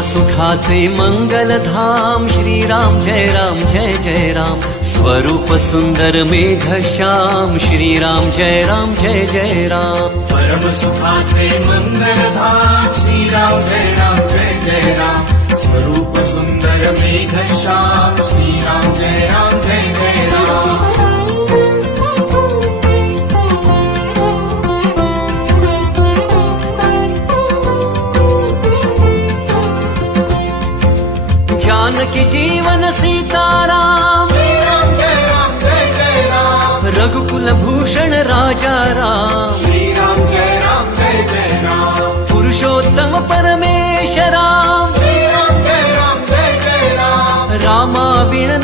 परमसुखाचे मंगलधाम श्रीराम जय राम जय जय राम। स्वरूप सुंदर मेघश्याम श्रीराम जय राम जय जय राम। परमसुखाचे मंगलधाम श्रीराम जय राम जय जय राम। स्वरूप सुंदर मेघश्याम श्रीराम जय राम जय जय राम। जानकी जीवन सीताराम श्रीराम जय राम जय जय राम। रघुकुल भूषण राजा राम श्रीराम जय राम जय जय राम। पुरुषोत्तम परमेश राम श्रीराम जय राम जय जय राम। रामा विण